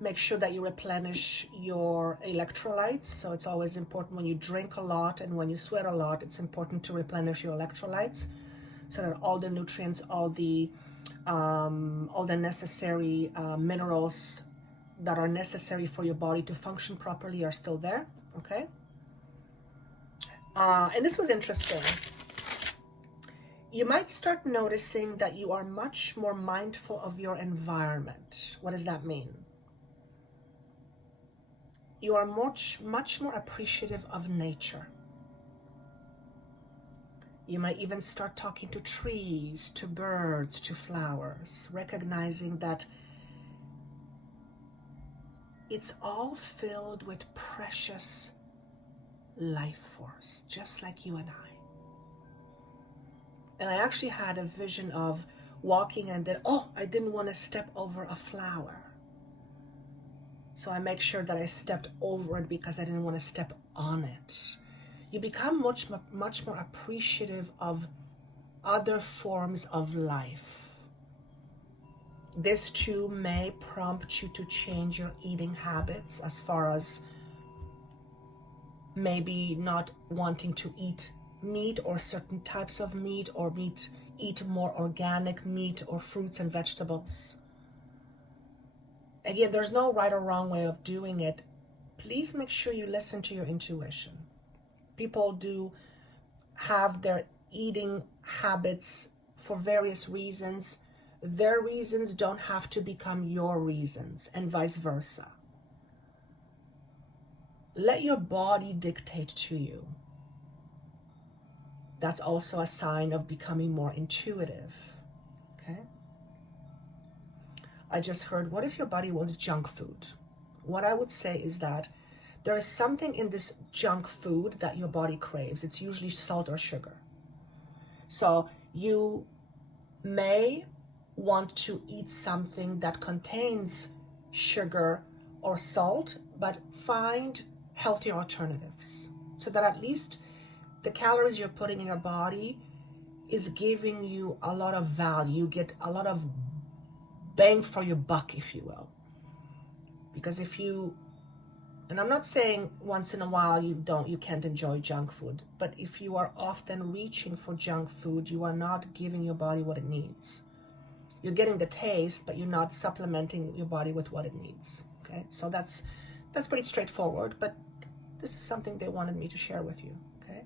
Make sure that you replenish your electrolytes. So it's always important when you drink a lot and when you sweat a lot, it's important to replenish your electrolytes so that all the nutrients, all the necessary minerals that are necessary for your body to function properly are still there, okay? And this was interesting. You might start noticing that you are much more mindful of your environment. What does that mean? You are much more appreciative of nature. You might even start talking to trees, to birds, to flowers, recognizing that it's all filled with precious life force, just like you and I. And I actually had a vision of walking and then, I didn't want to step over a flower. So I make sure that I stepped over it because I didn't want to step on it. You become much more appreciative of other forms of life. This too may prompt you to change your eating habits, as far as maybe not wanting to eat meat or certain types of meat, or eat more organic meat or fruits and vegetables. Again, there's no right or wrong way of doing it. Please make sure you listen to your intuition. People do have their eating habits for various reasons. Their reasons don't have to become your reasons, and vice versa. Let your body dictate to you. That's also a sign of becoming more intuitive, okay? I just heard, what if your body wants junk food? What I would say is that there is something in this junk food that your body craves. It's usually salt or sugar. So you may want to eat something that contains sugar or salt, but find healthier alternatives so that at least the calories you're putting in your body is giving you a lot of value. You get a lot of bang for your buck, if you will. Because if you, and I'm not saying once in a while you can't enjoy junk food, but if you are often reaching for junk food, you are not giving your body what it needs. You're getting the taste, but you're not supplementing your body with what it needs. Okay, so that's pretty straightforward, but this is something they wanted me to share with you. Okay,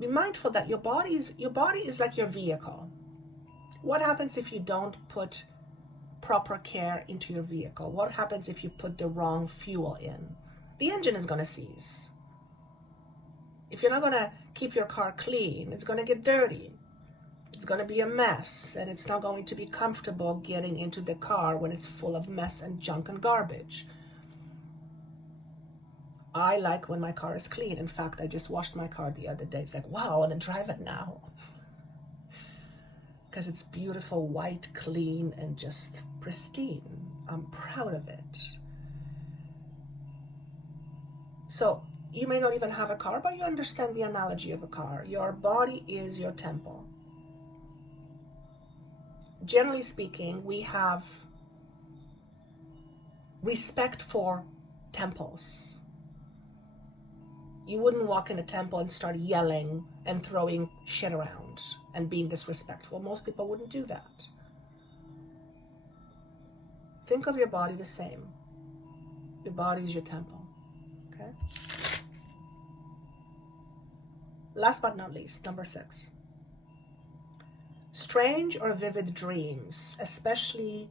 be mindful that your body is like your vehicle. What happens if you don't put proper care into your vehicle? What happens if you put the wrong fuel in? The engine is going to seize. If you're not going to keep your car clean, it's going to get dirty. It's going to be a mess, and it's not going to be comfortable getting into the car when it's full of mess and junk and garbage. I like when my car is clean. In fact, I just washed my car the other day. It's like, wow, I want to drive it now. Because it's beautiful, white, clean, and just pristine. I'm proud of it. So you may not even have a car, but you understand the analogy of a car. Your body is your temple. Generally speaking, we have respect for temples. You wouldn't walk in a temple and start yelling and throwing shit around and being disrespectful. Most people wouldn't do that. Think of your body the same. Your body is your temple, okay? Last but not least, number 6. Strange or vivid dreams, especially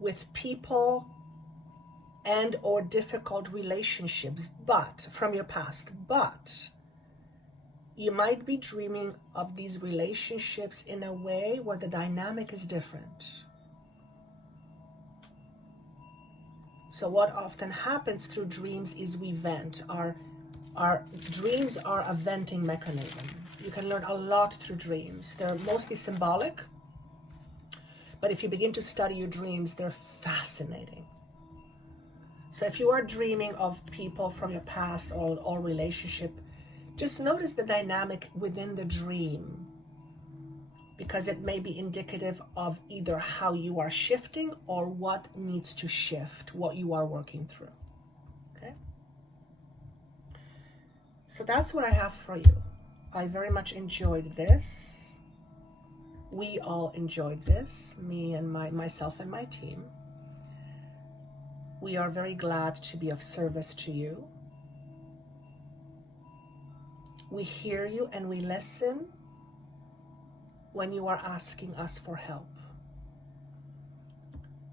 with people and or difficult relationships, but from your past, but you might be dreaming of these relationships in a way where the dynamic is different. So what often happens through dreams is we vent. Our dreams are a venting mechanism. You can learn a lot through dreams. They're mostly symbolic, but if you begin to study your dreams, they're fascinating. So if you are dreaming of people from your past or relationship, just notice the dynamic within the dream, because it may be indicative of either how you are shifting or what needs to shift, what you are working through. Okay? So that's what I have for you. I very much enjoyed this. We all enjoyed this, me and myself and my team. We are very glad to be of service to you. We hear you and we listen when you are asking us for help.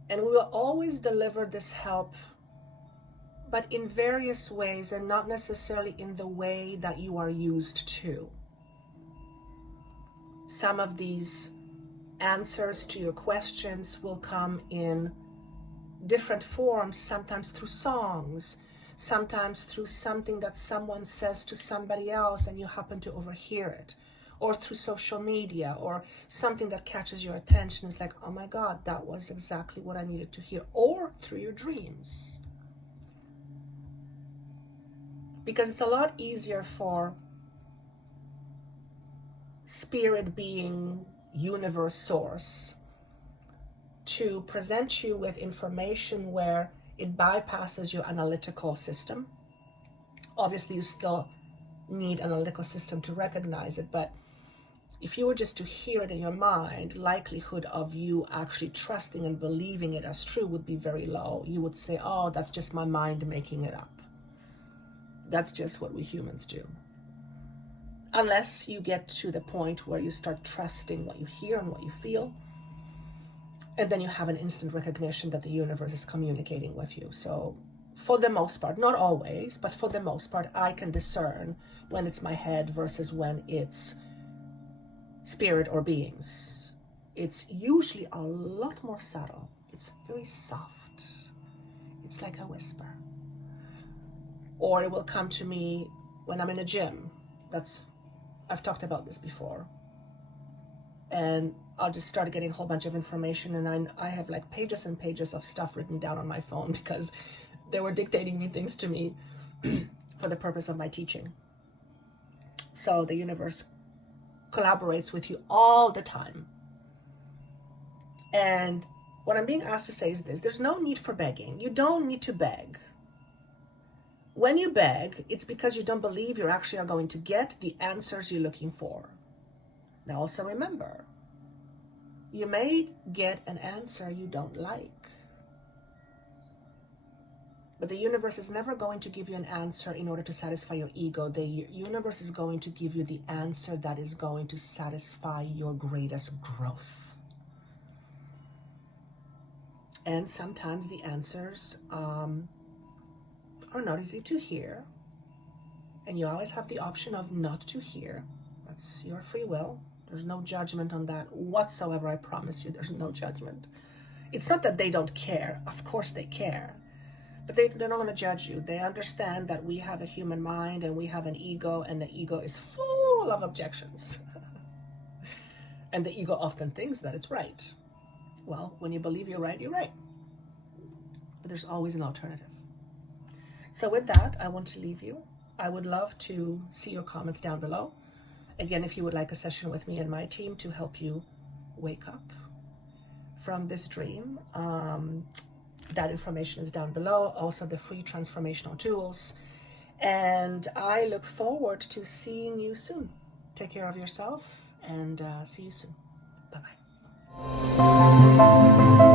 And we will always deliver this help, but in various ways and not necessarily in the way that you are used to. Some of these answers to your questions will come in different forms, sometimes through songs, sometimes through something that someone says to somebody else and you happen to overhear it, or through social media, or something that catches your attention. It's like, oh my God, that was exactly what I needed to hear, or through your dreams. Because it's a lot easier for spirit being, universe, source, to present you with information where it bypasses your analytical system. Obviously, you still need an analytical system to recognize it, but if you were just to hear it in your mind, likelihood of you actually trusting and believing it as true would be very low. You would say, oh, that's just my mind making it up. That's just what we humans do. Unless you get to the point where you start trusting what you hear and what you feel, and then you have an instant recognition that the universe is communicating with you. So for the most part, not always, but for the most part, I can discern when it's my head versus when it's spirit or beings. It's usually a lot more subtle. It's very soft. It's like a whisper. Or it will come to me when I'm in a gym. I've talked about this before. And I'll just start getting a whole bunch of information, and I have like pages and pages of stuff written down on my phone because they were dictating me things to me for the purpose of my teaching. So the universe collaborates with you all the time. And what I'm being asked to say is this: there's no need for begging. You don't need to beg. When you beg, it's because you don't believe you actually are going to get the answers you're looking for. Now also remember, you may get an answer you don't like. But the universe is never going to give you an answer in order to satisfy your ego. The universe is going to give you the answer that is going to satisfy your greatest growth. And sometimes the answers are not easy to hear. And you always have the option of not to hear. That's your free will. There's no judgment on that whatsoever. I promise you, there's no judgment. It's not that they don't care. Of course they care. But they're not going to judge you. They understand that we have a human mind and we have an ego, and the ego is full of objections. And the ego often thinks that it's right. Well, when you believe you're right, you're right. But there's always an alternative. So with that, I want to leave you. I would love to see your comments down below. Again, if you would like a session with me and my team to help you wake up from this dream, that information is down below. Also the free transformational tools. And I look forward to seeing you soon. Take care of yourself and see you soon. Bye-bye.